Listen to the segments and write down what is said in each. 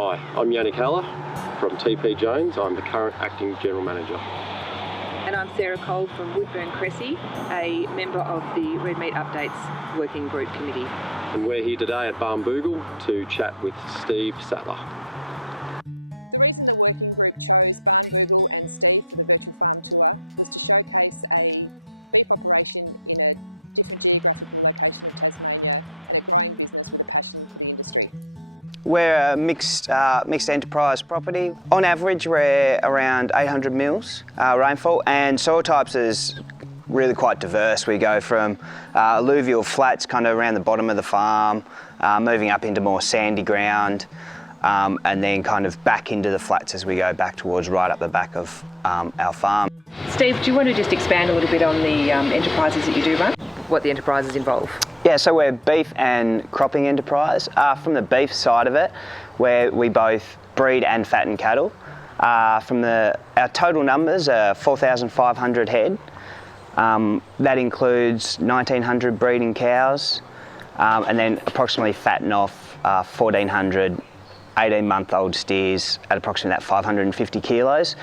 Hi, I'm Yannick Haller from TP Jones. I'm the current Acting General Manager. And I'm Sarah Cole from Woodburn Cressy, a member of the Red Meat Updates Working Group Committee. And we're here today at Barnbougle to chat with Steve Sattler. The reason the working group chose Barnbougle and Steve for the virtual farm tour was to showcase a beef operation in a different geographical location of Tasmania and a growing business with a passion for the industry. We're a mixed enterprise property. On average, we're around 800 mils rainfall, and soil types is really quite diverse. We go from alluvial flats kind of around the bottom of the farm, moving up into more sandy ground, and then kind of back into the flats as we go back towards right up the back of our farm. Steve, do you want to just expand a little bit on the enterprises that you do run? What the enterprises involve? Yeah, so we're beef and cropping enterprise. From the beef side of it, where we both breed and fatten cattle. Our total numbers are 4,500 head. That includes 1,900 breeding cows, and then approximately fatten off 1,400 18-month-old steers at approximately that 550 kilos.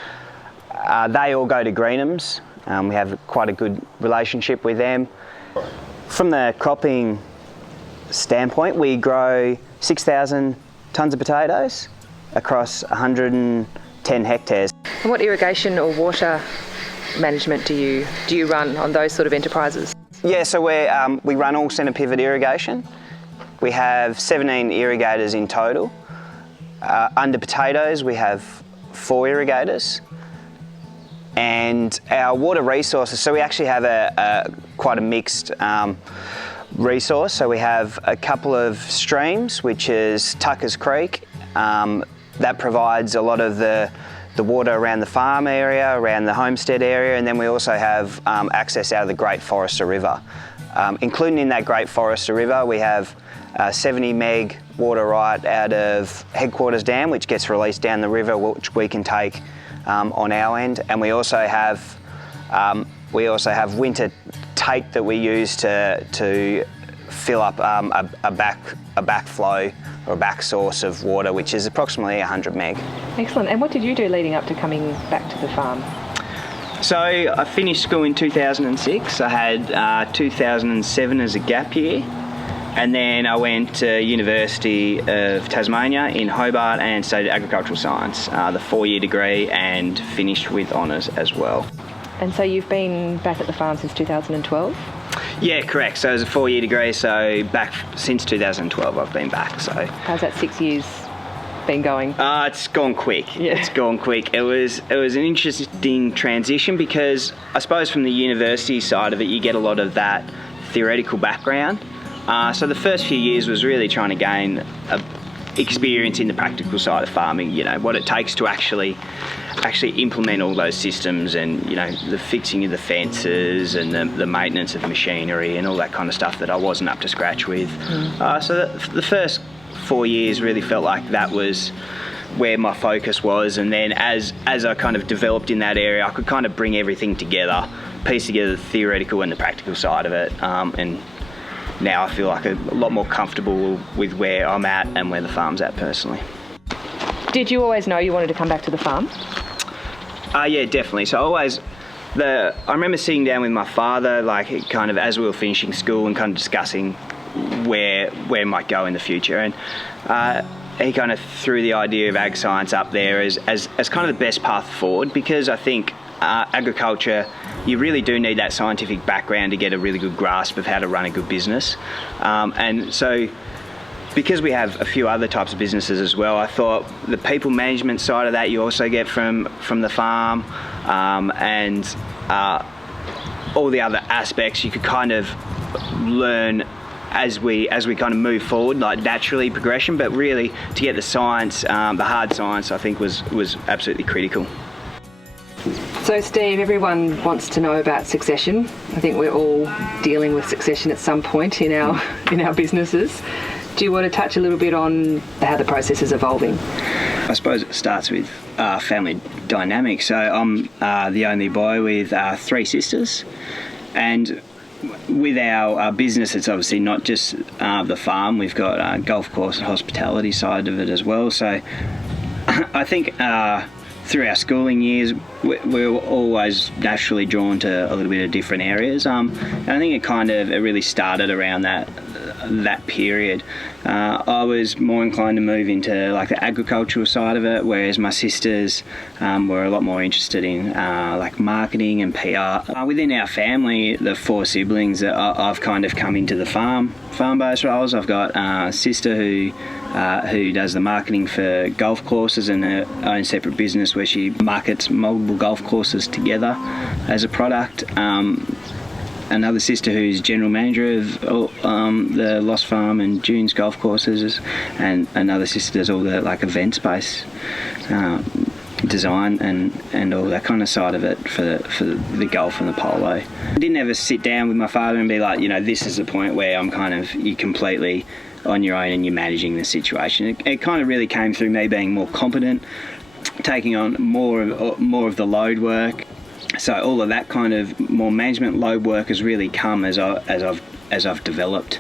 They all go to Greenhams. We have quite a good relationship with them. From the cropping standpoint, we grow 6,000 tonnes of potatoes across 110 hectares. And what irrigation or water management do you run on those sort of enterprises? Yeah, so we run all centre pivot irrigation. We have 17 irrigators in total. Under potatoes, we have 4 irrigators. And our water resources, so we actually have quite a mixed resource. So we have a couple of streams, which is Tuckers Creek. That provides a lot of the water around the farm area, around the homestead area, and then we also have access out of the Great Forester River. Including in that Great Forester River, we have 70 meg water right out of Headquarters Dam, which gets released down the river, which we can take on our end, and we also have winter take that we use to fill up a backflow or a back source of water, which is approximately 100 meg. Excellent. And what did you do leading up to coming back to the farm? So I finished school in 2006. I had 2007 as a gap year. And then I went to University of Tasmania in Hobart and studied agricultural science, the 4-year degree, and finished with honours as well. And so you've been back at the farm since 2012? Yeah, correct. So it was a 4-year degree, so back since 2012 I've been back. So how's that 6 years been going? It's gone quick. Yeah. It's gone quick. It was an interesting transition because I suppose from the university side of it you get a lot of that theoretical background. So the first few years was really trying to gain experience in the practical side of farming, you know, what it takes to actually implement all those systems and, you know, the fixing of the fences and the maintenance of machinery and all that kind of stuff that I wasn't up to scratch with. So the first 4 years really felt like that was where my focus was, and then as I kind of developed in that area, I could kind of bring everything together, piece together the theoretical and the practical side of it, and now I feel like a lot more comfortable with where I'm at and where the farm's at personally. Did you always know you wanted to come back to the farm? Yeah, definitely. So I remember sitting down with my father, like kind of as we were finishing school and kind of discussing where it might go in the future, and he kind of threw the idea of ag science up there as kind of the best path forward, because I think agriculture, you really do need that scientific background to get a really good grasp of how to run a good business. And so because we have a few other types of businesses as well, I thought the people management side of that you also get from the farm, and all the other aspects you could kind of learn as we kind of move forward, like naturally progression, but really to get the science, the hard science, I think was absolutely critical. So Steve, everyone wants to know about succession. I think we're all dealing with succession at some point in our businesses. Do you want to touch a little bit on how the process is evolving? I suppose it starts with family dynamics. So I'm the only boy with 3 sisters, and with our business, it's obviously not just the farm. We've got golf course and hospitality side of it as well. So I think through our schooling years, we were always naturally drawn to a little bit of different areas. And I think it really started around that period. I was more inclined to move into like the agricultural side of it, whereas my sisters were a lot more interested in like marketing and PR. Within our family, the 4 siblings, I've kind of come into the farm-based roles. I've got a sister who does the marketing for golf courses and her own separate business where she markets multiple golf courses together as a product. Another sister who's general manager of the Lost Farm and Dunes golf courses, and another sister does all the like event-based design and all that kind of side of it for the golf and the polo. I didn't ever sit down with my father and be like, this is the point where you're completely on your own and you're managing the situation. It kind of really came through me being more competent, taking on more of the load work. So all of that kind of more management load work has really come as I've developed.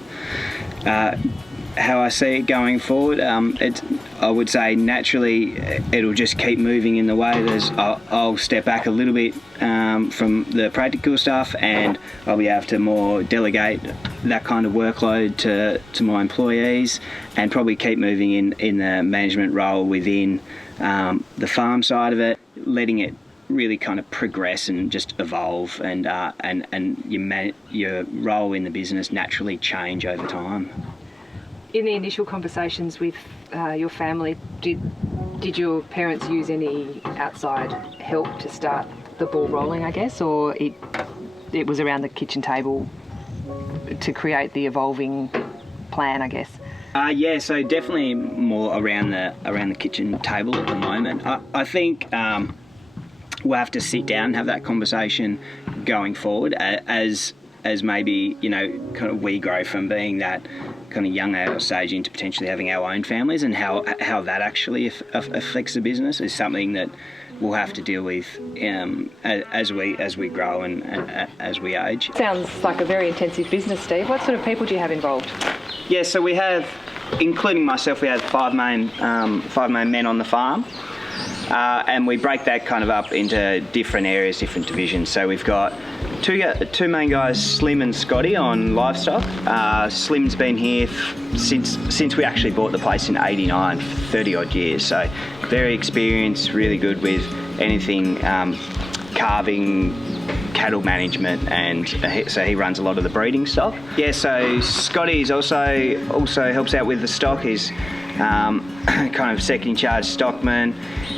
How I see it going forward, I would say naturally it'll just keep moving in the way. I'll step back a little bit from the practical stuff, and I'll be able to more delegate that kind of workload to my employees, and probably keep moving in the management role within the farm side of it, letting it really kind of progress and just evolve, and your role in the business naturally change over time. In the initial conversations with your family, did your parents use any outside help to start the ball rolling, I guess, or it was around the kitchen table to create the evolving plan, I guess? Yeah, so definitely more around the kitchen table at the moment. I think we'll have to sit down and have that conversation going forward as maybe kind of we grow from being that kind of young adult stage into potentially having our own families, and how that actually affects the business is something that we'll have to deal with as we grow and as we age. Sounds like a very intensive business, Steve. What sort of people do you have involved? Yeah, so we have, including myself, we have 5 main men on the farm. And we break that kind of up into different areas, different divisions. So we've got two main guys, Slim and Scotty, on livestock. Slim's been here since we actually bought the place in '89, 30 odd years. So very experienced, really good with anything calving, cattle management, and so he runs a lot of the breeding stock. Yeah, so Scotty's also helps out with the stock. He's kind of second in charge stockman.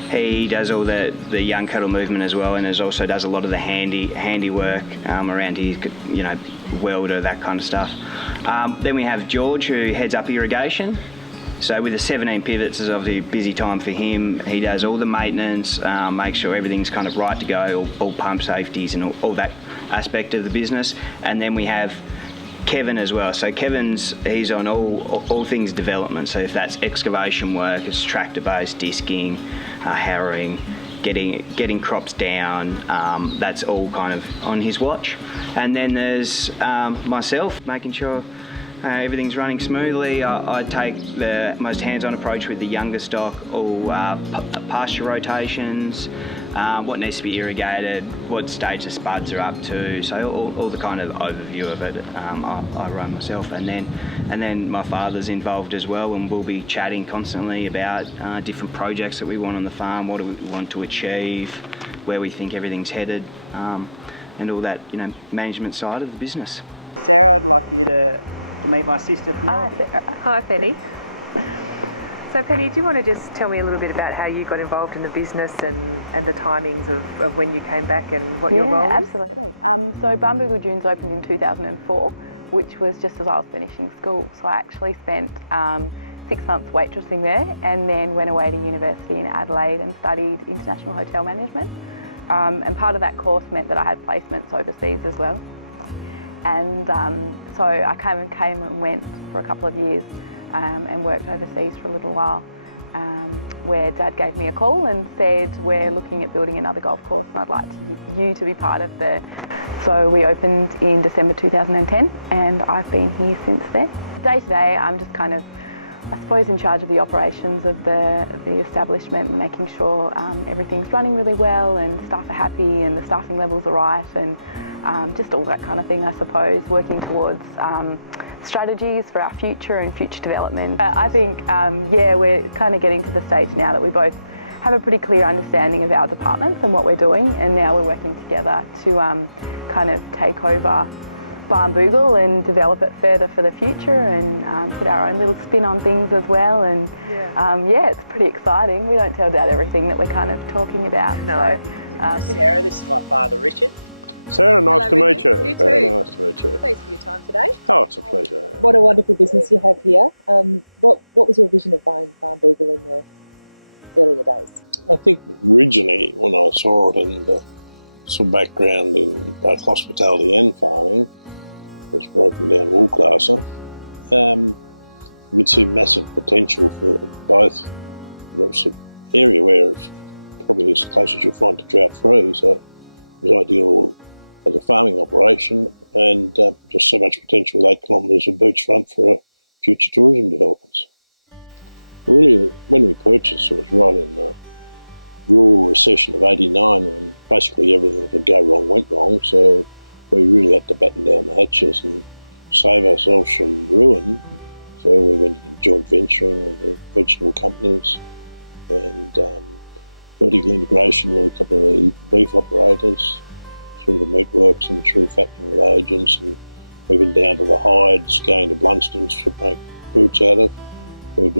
He does all the young cattle movement as well, and also does a lot of the handy work around here, welder, that kind of stuff. Then we have George, who heads up irrigation. So with the 17 pivots, is obviously a busy time for him. He does all the maintenance, makes sure everything's kind of right to go, all pump safeties and all that aspect of the business. And then we have Kevin as well. So he's on all things development. So if that's excavation work, it's tractor-based disking, harrowing, getting crops down, that's all kind of on his watch. And then there's myself, making sure everything's running smoothly. I take the most hands-on approach with the younger stock, all pasture rotations, what needs to be irrigated, what stage the spuds are up to, so all the kind of overview of it I run myself. And then my father's involved as well, and we'll be chatting constantly about different projects that we want on the farm, what do we want to achieve, where we think everything's headed, and all that management side of the business. Sarah, I'd like you to meet my sister Penelope. Hi, Penny. So Penny, do you want to just tell me a little bit about how you got involved in the business and the timings of when you came back and what your role is? Absolutely. So Barnbougle Dunes opened in 2004, which was just as I was finishing school. So I actually spent 6 months waitressing there, and then went away to university in Adelaide and studied international hotel management. And part of that course meant that I had placements overseas as well. And so I came and went for a couple of years and worked overseas for a little while, where Dad gave me a call and said, we're looking at building another golf course and I'd like you to be part of the So we opened in December 2010 and I've been here since then. Day to day I'm just kind of, I suppose, in charge of the operations of the establishment and making sure everything's running really well and staff are happy and the staffing levels are right, and just all that kind of thing, I suppose, working towards strategies for our future and future development. I think, yeah, we're kind of getting to the stage now that we both have a pretty clear understanding of our departments and what we're doing, and now we're working together to kind of take over Barnbougle and develop it further for the future, and put our own little spin on things as well. And yeah, it's pretty exciting. We don't tell Dad everything that we're kind of talking about. No. So, Sarah, this is my father, Richard. Sarah, nice Hello, to meet Richard. you. You Very too. nice to meet you. Thanks for your time today. Oh, it's a pleasure. What a wonderful business you have here. What was your vision of buying Barnbougle in the earlier days? I think originally when I saw it and the sort of background in both hospitality and farming, it was broken down wool classer, you could see massive potential for both. It's an area where it's probably as close as you'll find to drought free, so it was ideal as a farming operation, and just so much potential with 8 kilometres of beachfront for future tourism developments. Really, when we purchased, it was right in the rural recession of '89, when basically everything that could go wrong went wrong, so we really had to batten down the hatches and save ourselves from ruin. So we went into joint venturing with the vegetable companies and vertical integration with a couple of the beef operators, through the meatworks and through fattening with agents, and even down to the hides, going to Blunstons to make boots out of. We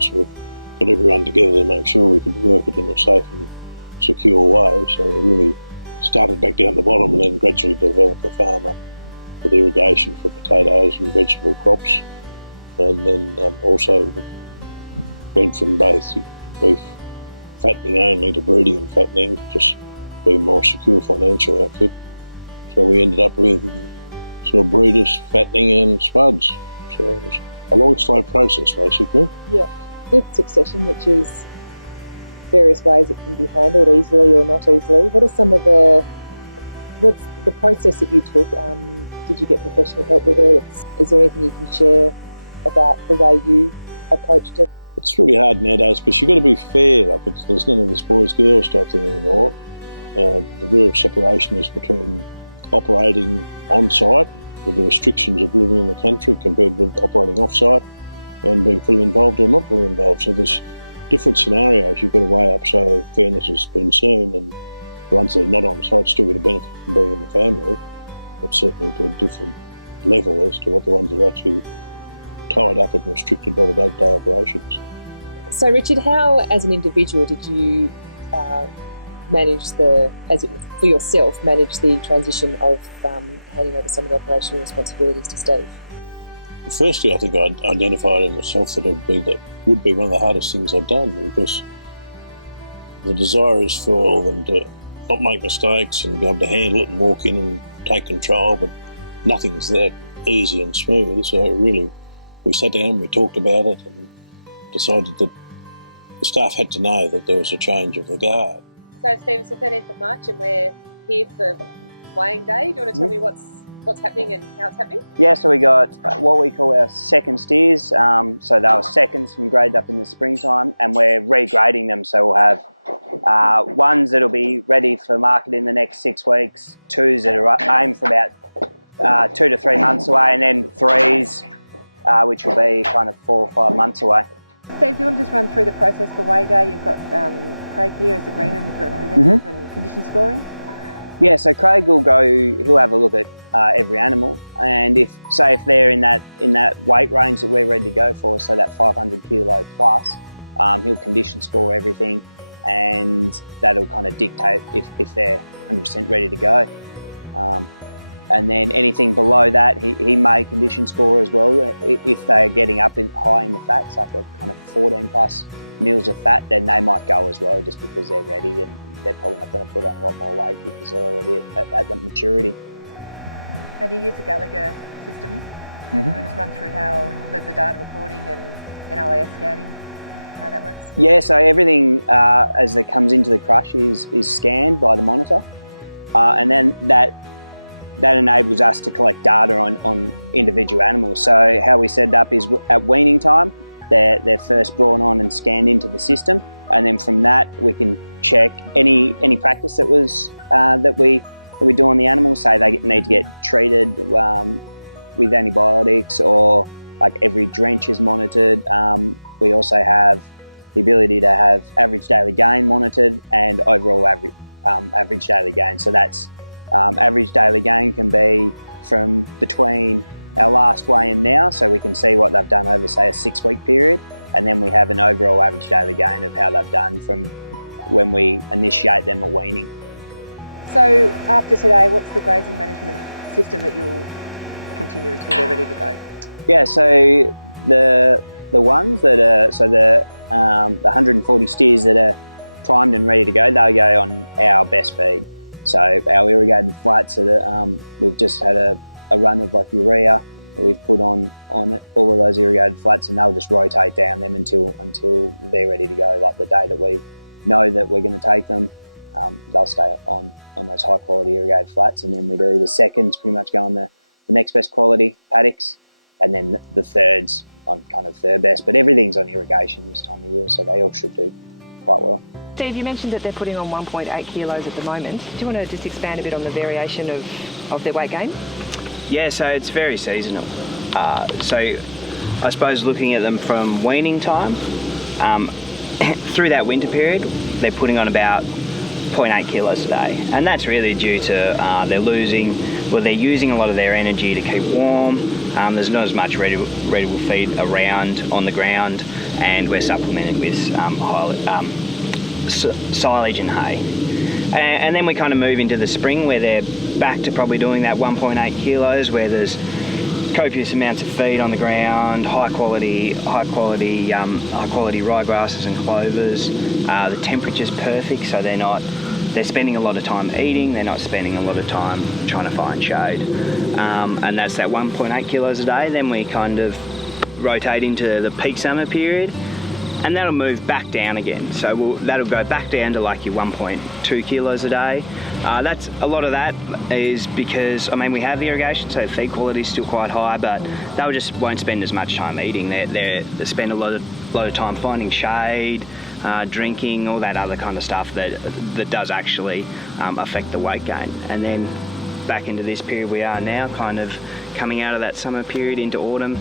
sort of got everyone together to make sure we could work it in a safe and secure way. So we really started back down the bottom and then gradually developed the farm up with irrigation for potatoes and vegetable crops. And then also went from basic beef fattening only to breeding and fattening to just be a more secure financial outfit. So we ended up with sort of breeders, fattening and spuds. So it was a long, slow process basically. Yeah. With succession, which is various ways it can be handled easily or not easily, what's the process that you took? Did you get professional help with it? Is there anything you can share about the way you approached it? It's really hard nowadays because you've got to be fair. Like there's none of this boys-girls type thing anymore. The real separation is between operating on-site with the restrictions of living in the country compared with operating off-site and being fully involved or not fully involved. So there's different scenarios you've got to weigh up so fairness has been seen, and the ones that are not on-site still get a benefit from being in the family, but certainly to a different level as to what the ones that are actually tied up and restricted by the day-to-day operations. So Richard, how as an individual did you manage for yourself, manage the transition of handing over some of the operational responsibilities to Steve? Firstly, I think I identified in myself that would be one of the hardest things I've done, because the desire is for them to not make mistakes and be able to handle it and walk in and take control, but nothing's that easy and smooth. So really, we sat down and we talked about it and decided that the staff had to know that there was a change of the guard. So Steve, it's the 13th of March and we're here for weighing day. Do you want to tell me what's happening and how it's happening? Yeah, so we got what we call our second steers. So they were seconds from graded up in the springtime, and we're regrading them. So we'll have ones that'll be ready for market in the next 6 weeks, twos that are aimed for about 2 to 3 months away, and then threes, which will be kind of 4 or 5 months away. Steve, do you want to just run through the process for weigh day? You've got Craig here as the greenham representative and condition scoring. Yeah, so Craig will go, he'll have a look at every animal, and if they're in that weight range that we're ready to go for, so that 500 kilo plus, he'll condition score everything, and that'll kind of dictate if they're 100% ready to go. And then anything below that, he may condition score as well. If they're getting up high in the fats, like a kind of 14 plus mils of fat, then they might go as well, just because they're ready, and they're probably not going to put on a lot more weight because they're already at that maturity. How do you use the Gallagher system? We'll just run through how the data recording and LAS scanning, how that works. Yeah, so everything as it comes into the crush is scanned by the monitor, and then that that enables us to collect data on individual animals. So how we set it up is at weaning time, they're first brought on and scanned into the system, and then from that we can check any practice that was that we do on the animals. Say they need to get treated with antibiotics, or like every drench is monitored. We also have the ability to have average daily gain monitored and overall average daily gain. So that's average daily gain can be from between our last weigh and now, so we can see what they've done over, say, a 6-week period, and then we have an overall average daily gain of how they've done from when we initiate them at weaning. So after today, what's the grazing management system that you'll continue until they're ready to go? Yeah, so the ones that are, so the 140 steers that are primed and ready to go, they'll go on our best feed. So our irrigated flats that are, we've just had a run of like urea that we've put on all of those irrigated flats, and they'll just rotate down them until they're ready to go. Like the day that we know that we're going to take them, they'll stay on those high quality irrigated flats, and then we do the seconds pretty much go on the next best quality paddocks, and then the thirds on kind of third best. But everything's on irrigation this time of year, so they all should do quite well. Steve, you mentioned that they're putting on 1.8 kilos at the moment. Do you want to just expand a bit on the variation of their weight gain? Yeah, so it's very seasonal. So I suppose looking at them from weaning time, through that winter period, they're putting on about 0.8 kilos a day. And that's really due to they're using a lot of their energy to keep warm. There's not as much ready feed around on the ground, and we're supplementing with silage and hay. And then we kind of move into the spring where they're back to probably doing that 1.8 kilos, where there's copious amounts of feed on the ground, high quality ryegrasses and clovers. The temperature's perfect, so they're spending a lot of time eating, they're not spending a lot of time trying to find shade. And that's that 1.8 kilos a day. Then we kind of rotate into the peak summer period, and that'll move back down again. So that'll go back down to like your 1.2 kilos a day. That's a lot of that is because, I mean, we have irrigation, so feed quality is still quite high, but they just won't spend as much time eating. They spend a lot of time finding shade, drinking, all that other kind of stuff that does actually affect the weight gain. And then back into this period we are now, kind of coming out of that summer period into autumn.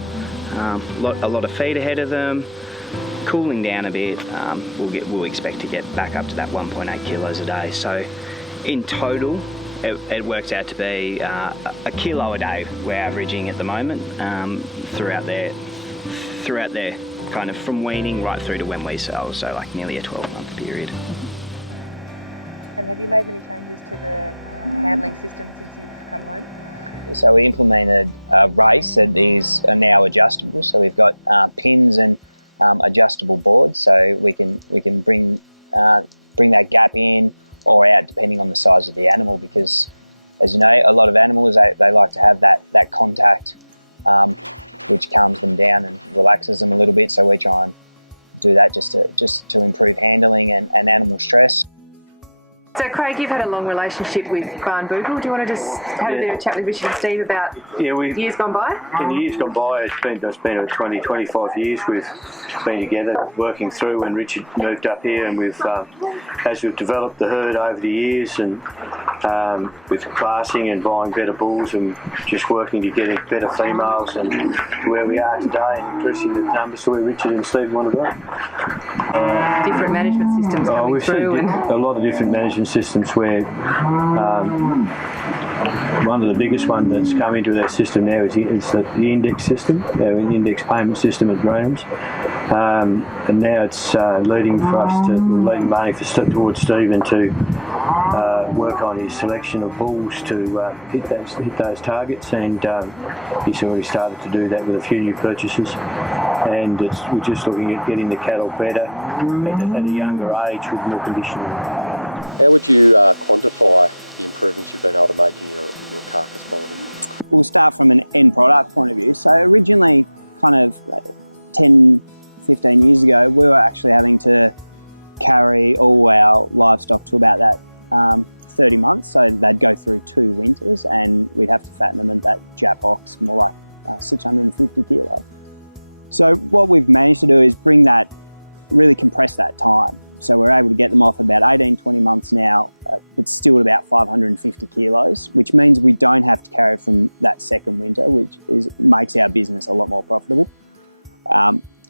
A lot of feed ahead of them. Cooling down a bit, we'll expect to get back up to that 1.8 kilos a day. So in total, it works out to be a kilo a day we're averaging at the moment throughout their kind of from weaning right through to when we sell, so like nearly a 12-month period. And have you made many changes to the handling system since you've come home? So we implemented a race that is now adjustable, so we've got pins and adjustable boards, so we can bring that gap in or out depending on the size of the animal, because as you know, a lot of animals they like to have that contact which calms them down and relaxes them a little bit, so we try and do that just to improve handling and animal stress. So Craig, you've had a long relationship with Barnbougle. Do you want to just have a bit of a chat with Richard and Steve about years gone by? In the years gone by, it's been 25 years we've been together working through when Richard moved up here, and as we've developed the herd over the years, and with classing and buying better bulls and just working to getting better females, and where we are today and increasing the numbers to where Richard and Steve want to go. Different management systems coming we've through. seen a lot of different management systems where one of the biggest ones that's come into our system now is the index system, our index payment system at Graham's, and now it's leading money towards Stephen to work on his selection of bulls to hit those targets, and he's already started to do that with a few new purchases, and we're just looking at getting the cattle better at a younger age with more conditioning. How would you quantify the improvements you've been able to make in your carcass quality? We'll start from an end product point of view. So originally, kind of 10, 15 years ago, we were actually having to carry all our livestock to about that 30 months, so they'd go through 2 winters, and we'd have to fatten them at that Jap ox, more like 650 kilo. So what we've managed to do is really compress that time. So we're able to get them off about 18, 20 months now, but still at about 550 kilos, which means we don't have to carry from that second winter, which makes our business a lot more profitable.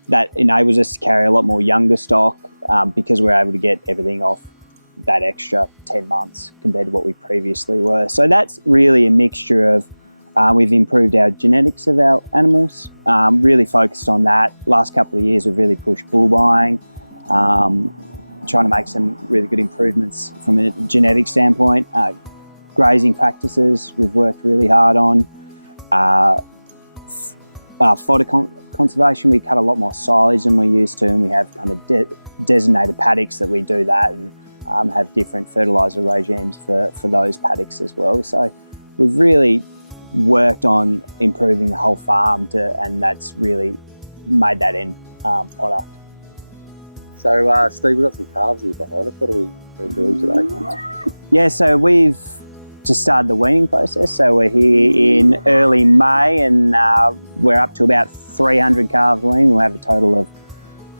That enables us to carry a lot more younger stock because we're able to get everything off that extra 10 months compared to what we previously were. So that's really a mixture of, we've improved our genetics of our animals, really focused on that. Last couple of years we've really pushed bull buying, trying to make some really good improvements from a genetic standpoint. Grazing practices we've worked really hard on. Fodder conservation, we cut a lot more silage than we used to, and we have kind of designated paddocks that we do that, and have different fertiliser regimes for those paddocks as well. So we've really worked on improving the whole farm, and that's really made that end product. So Steve, we've got some calves here behind us. What have we been doing today? Yeah, so we've just started the weaning process. So we're here in early May, and we're up to about 300 calves weaned. We'll have a total of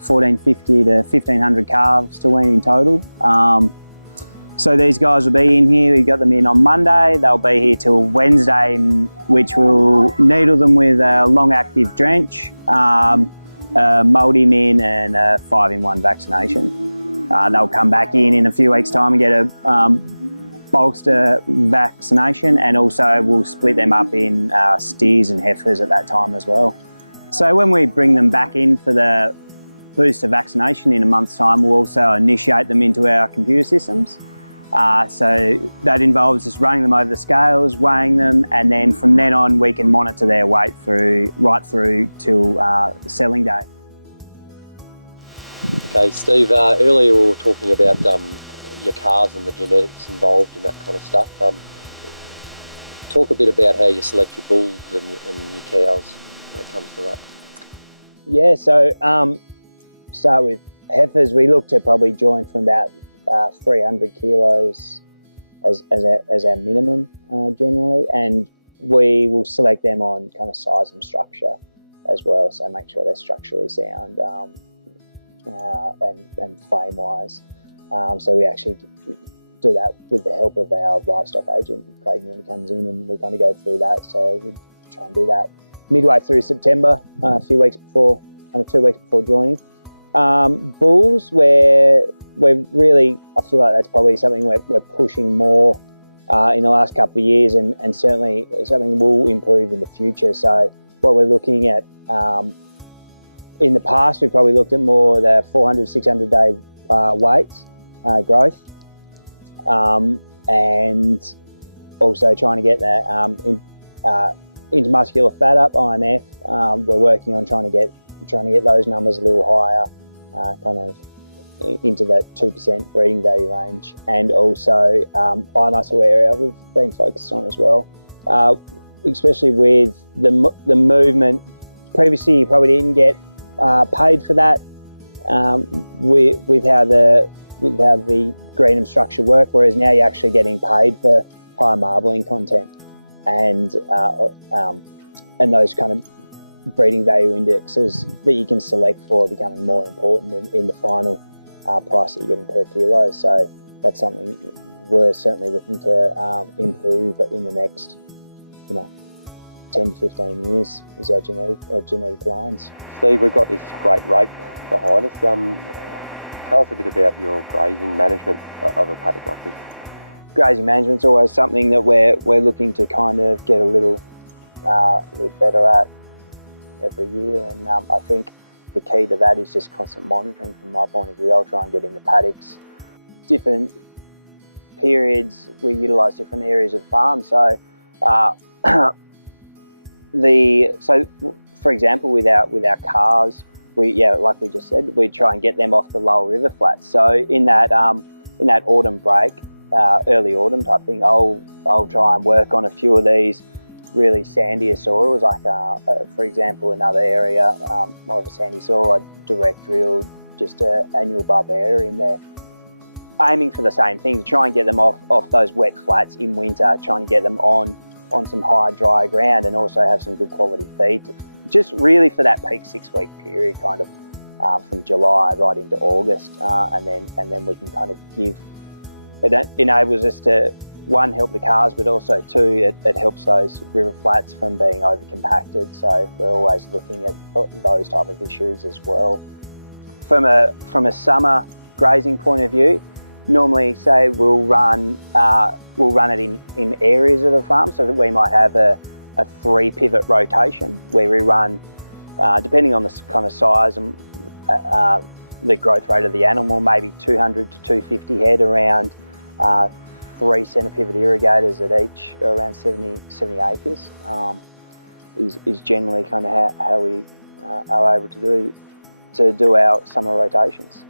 1,450 to 1,500 calves to wean in total. So these guys will be in here. We got them in on Monday. They'll be here till Wednesday, which we'll needle them with a long active drench, mould him in, and a 5-in-1 vaccination. They'll come back in a few weeks' time and get a bolster vaccination, and also we'll split them up in steers and heifers at that time as well. So when we bring them back in for the booster vaccination in a month's time, we'll also initiate them into our computer systems. So that involves just running them over the scales, weighing them, and then from then on we can monitor their weight right through till selling day. Okay, Steve, earlier we were talking about your calves and the genetics involved in that kind of stuff. Talk a bit about how you select your bulls and your cows when it comes to that. Yeah, so start with heifers. We look to probably join from about 300 kilos as our minimum generally, and we will select them on kind of size and structure as well, so make sure they're structurally sound and frame wise. So we actually do that with the help of our livestock agent. Craig Milne comes in and we kind of go through that, so we try and do that midway through September, a few weeks before, kind of 2 weeks before joining. Bulls, we're really, I feel like that's probably something we're pushing more in the last couple of years, and certainly something we'll improve in the future. So what we're looking at, in the past we probably looked at more the 400, 600 day weights, growth, and also trying to get that intermuscular fat up, IMF. We're working on trying to get those numbers a little higher, kind of into that 2% breeding value range, and also eye muscle area we've been focused on as well, especially with the movement. Previously you probably didn't get paid for that with how the Greenham structure work, whereas now you're actually getting paid for higher marbling content, and those kind of breeding value indexes that you can select for are becoming more important in the final price that you're getting per kilo. So that's something we're certainly looking to improve in the next 10 to 15 years, is our genetic lines. Steve, we've got this great rake behind us. Tell us a bit about your grazing management of a paddock like this. Grazing management's always something that we're looking to kind of get a little better at every year, and I think the key to that is just constant monitoring. From my point of view, I'll try and get in the paddocks. Different periods we utilise different areas of the farm. So, for example, with our calves, like we just said, we try and get them off the lower river flats. So in that autumn break, early autumn type thing, I'll try and work on a few of these really sandier soils, like for example another area, more of a sandy soil, I direct drilled just an annual barbera in there, aiming for the same thing, to try and get them off those wet flats in winter, trying to get them on some high, dry ground, and also have some good quality feed, just really for that peak 6-week period, kind of from July right into August, and then we can kind of give. It enables us to, one, help the calves, but also two, it helps those river flats from being over compacted. So we're always looking at those type of issues as well. From a summer grazing point of view, normally say we'll run it in areas of the farm, so that we might have a 3 pivot rotation where we run, depending on the kind of size and the growth rate of the animal, maybe 200 to 250 head around 3 centre pivot irrigators at each, around 70 acres, is generally kind of how we are able to do our summer rotations.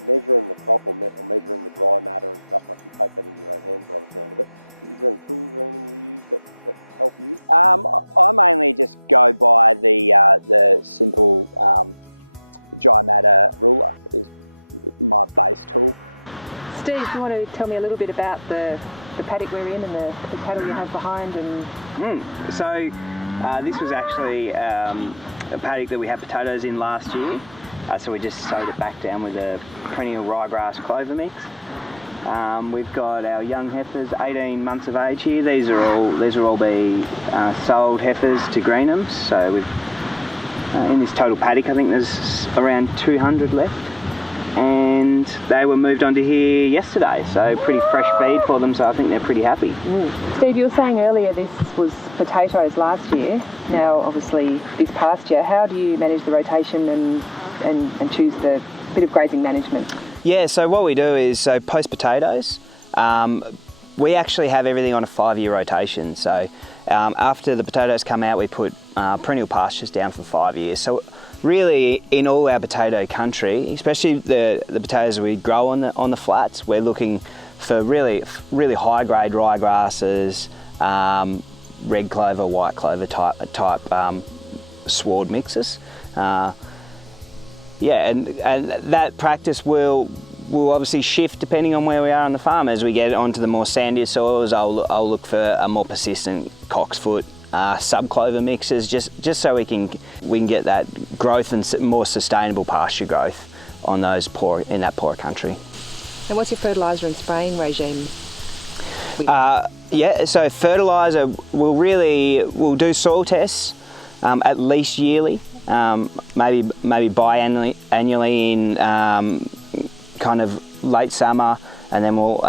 Measuring the crop or measuring the dry matter and stuff, like you take that into your own hands by the sound of it. Is there any tools or anything you use that help you? I mainly just go by the simple dry matter ruler is my base tool. Steve, do you want to tell me a little bit about the paddock we're in and the cattle you have behind? So this was actually a paddock that we had potatoes in last year. So we just sowed it back down with a perennial ryegrass clover mix. We've got our young heifers, 18 months of age here. These will all be sold heifers to Greenhams. So we've in this total paddock, I think there's around 200 left, and they were moved onto here yesterday. So pretty fresh feed for them. So I think they're pretty happy. Steve, you were saying earlier this was potatoes last year. Now, obviously, this past year, how do you manage the rotation and choose the bit of grazing management? Yeah, so what we do is, so post potatoes, we actually have everything on a 5-year rotation. So after the potatoes come out, we put perennial pastures down for 5 years. So really, in all our potato country, especially the potatoes we grow on the flats, we're looking for really high grade ryegrasses, red clover, white clover type sward mixes. Yeah, and that practice will obviously shift depending on where we are on the farm. As we get onto the more sandier soils, I'll look for a more persistent cocksfoot, sub-clover mixes, just so we can get that growth and more sustainable pasture growth on those in that poorer country. And what's your fertiliser and spraying regime? Yeah, so fertiliser, we'll do soil tests at least yearly. Maybe biannually in kind of late summer, and then we'll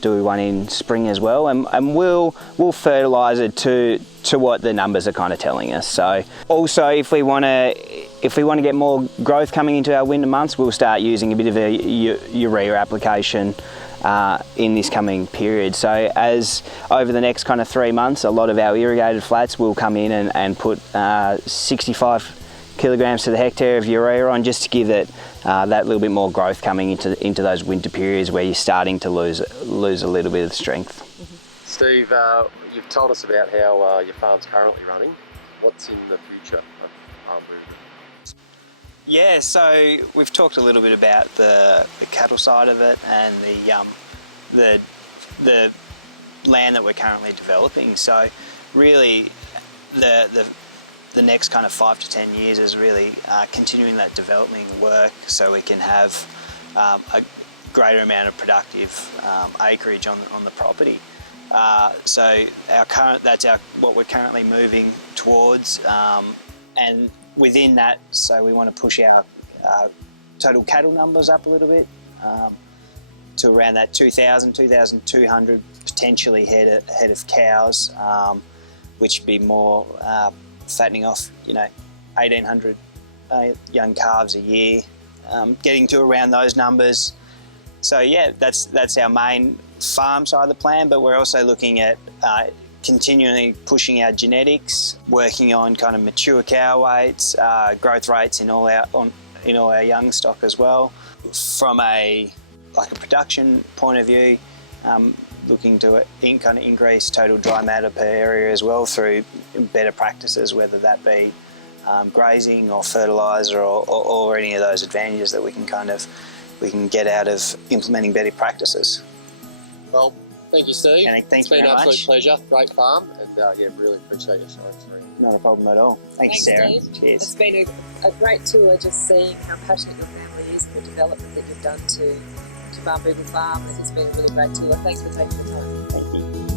do one in spring as well, and we'll fertilise it to what the numbers are kind of telling us. So also, if we want to get more growth coming into our winter months, we'll start using a bit of a urea application in this coming period. So as over the next kind of 3 months, a lot of our irrigated flats will come in and put 65 kilograms to the hectare of urea on, just to give it that little bit more growth coming into those winter periods where you're starting to lose a little bit of strength. Steve, you've told us about how your farm's currently running. What's in the future of Barnbougle? Yeah, so we've talked a little bit about the cattle side of it and the land that we're currently developing. So really the next kind of 5 to 10 years is really continuing that development work, so we can have a greater amount of productive acreage on the property. So that's what we're currently moving towards, and within that, so we want to push our total cattle numbers up a little bit to around that 2,200 potentially head of cows, which would be more fattening off, 1,800 young calves a year, getting to around those numbers. So yeah, that's our main farm side of the plan, but we're also looking at continually pushing our genetics, working on kind of mature cow weights, growth rates in all our young stock as well. From a production point of view, looking to kind of increase total dry matter per area as well through better practices, whether that be grazing or fertiliser or any of those advantages that we can kind of we can get out of implementing better practices. Well, thank you, Steve. And thank it's you been very an absolute much. pleasure. Great farm, and yeah, really appreciate you showing us around. Not a problem at all. Thank you, Sarah. Steve. Cheers. It's been a great tour, just seeing how passionate your family is and the development that you've done to Barnbougle Farm. It's been a really great tour. Thanks for taking the time. Thank you.